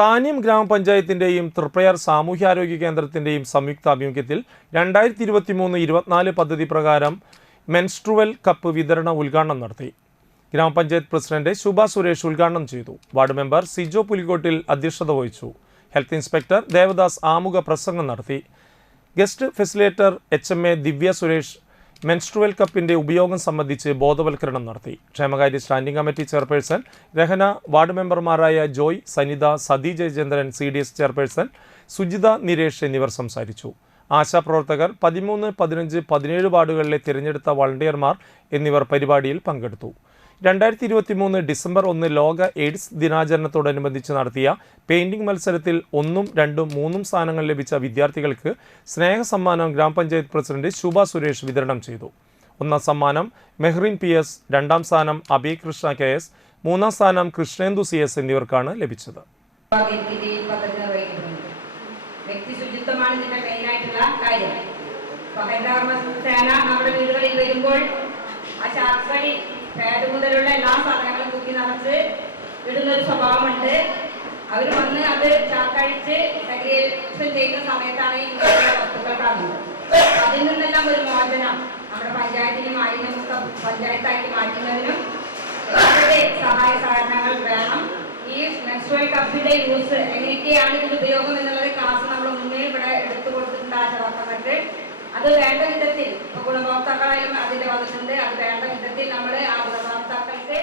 താന്യം ഗ്രാമപഞ്ചായത്തിൻ്റെയും തൃപ്രയാർ സാമൂഹ്യാരോഗ്യ കേന്ദ്രത്തിൻ്റെയും സംയുക്താഭിമുഖ്യത്തിൽ 2023-24 പദ്ധതി പ്രകാരം menstrual cup വിതരണ ഉദ്ഘാടനം നടത്തി. ഗ്രാമപഞ്ചായത്ത് പ്രസിഡന്റ് ശുഭ സുരേഷ് ഉദ്ഘാടനം ചെയ്തു. വാർഡ് മെമ്പർ സിജോ പുലിക്കോട്ടിൽ അധ്യക്ഷത വഹിച്ചു. ഹെൽത്ത് ഇൻസ്പെക്ടർ ദേവദാസ് ആമുഖ പ്രസംഗം നടത്തി. Guest facilitator HMA Divya Suresh menstrual കപ്പിന്റെ ഉപയോഗം സംബന്ധിച്ച് ബോധവൽക്കരണം നടത്തി. ക്ഷേമകാര്യ standing committee chairperson Rahana, ward മെമ്പർമാരായ ജോയ്, സനിത, സതി ജയചന്ദ്രൻ, CDS ചെയർപേഴ്സൺ സുജിത നിരേഷ് എന്നിവർ സംസാരിച്ചു. ആശാപ്രവർത്തകർ 13, 15, 17 വാർഡുകളിലെ തിരഞ്ഞെടുത്ത വളണ്ടിയർമാർ എന്നിവർ പരിപാടിയിൽ പങ്കെടുത്തു. 2023 ഡിസംബർ 1 ലോക എയ്ഡ്സ് ദിനാചരണത്തോടനുബന്ധിച്ച് നടത്തിയ പെയിന്റിംഗ് മത്സരത്തിൽ 1, 2, 3 സ്ഥാനങ്ങൾ ലഭിച്ച വിദ്യാർത്ഥികൾക്ക് സ്നേഹ സമ്മാനം ഗ്രാമപഞ്ചായത്ത് പ്രസിഡന്റ് ശുഭ സുരേഷ് വിതരണം ചെയ്തു. 1ാം സമ്മാനം മെഹ്റിൻ PS, 2ാം സ്ഥാനം അഭികൃഷ്ണ KS, 3ാം സ്ഥാനം കൃഷ്ണേന്ദു CS എന്നിവർക്കാണ് ലഭിച്ചത്. പാഡ് മുതലുള്ള എല്ലാ സാധനങ്ങളും കുത്തി നിറച്ച് ഇടുന്നൊരു സ്വഭാവമുണ്ട്. അവർ വന്ന് അത് ചാക്കഴിച്ച് സെഗ്രിഗേഷൻ ചെയ്യുന്ന സമയത്താണ് ഈ വസ്തുക്കൾ കാണുന്നത്. അതിൽ നിന്നെല്ലാം ഒരു മോചനം നമ്മുടെ പഞ്ചായത്തിന് മാലിന്യമുക്ത പഞ്ചായത്താക്കി മാറ്റുന്നതിനും അവരുടെ സഹായ സഹകരണങ്ങൾ വേണം. ഈ മെൻസ്ട്രുവൽ കപ്പിന്റെ യൂസ് എങ്ങനെയൊക്കെയാണ് ഇതിന്റെ ഉപയോഗം എന്നുള്ള ക്ലാസ് നമ്മൾ മുന്നേ ഇവിടെ എടുത്തു കൊടുത്തിട്ടുണ്ട് ആശാവർക്കർക്ക്. അത് വേണ്ട വിധത്തിൽ ഗുണഭോക്താക്കളായാലും അതിൽ വന്നിട്ടുണ്ട്. അത് വേണ്ട വിധത്തിൽ നമ്മൾ ആ ഗുണഭോക്താക്കൾക്ക്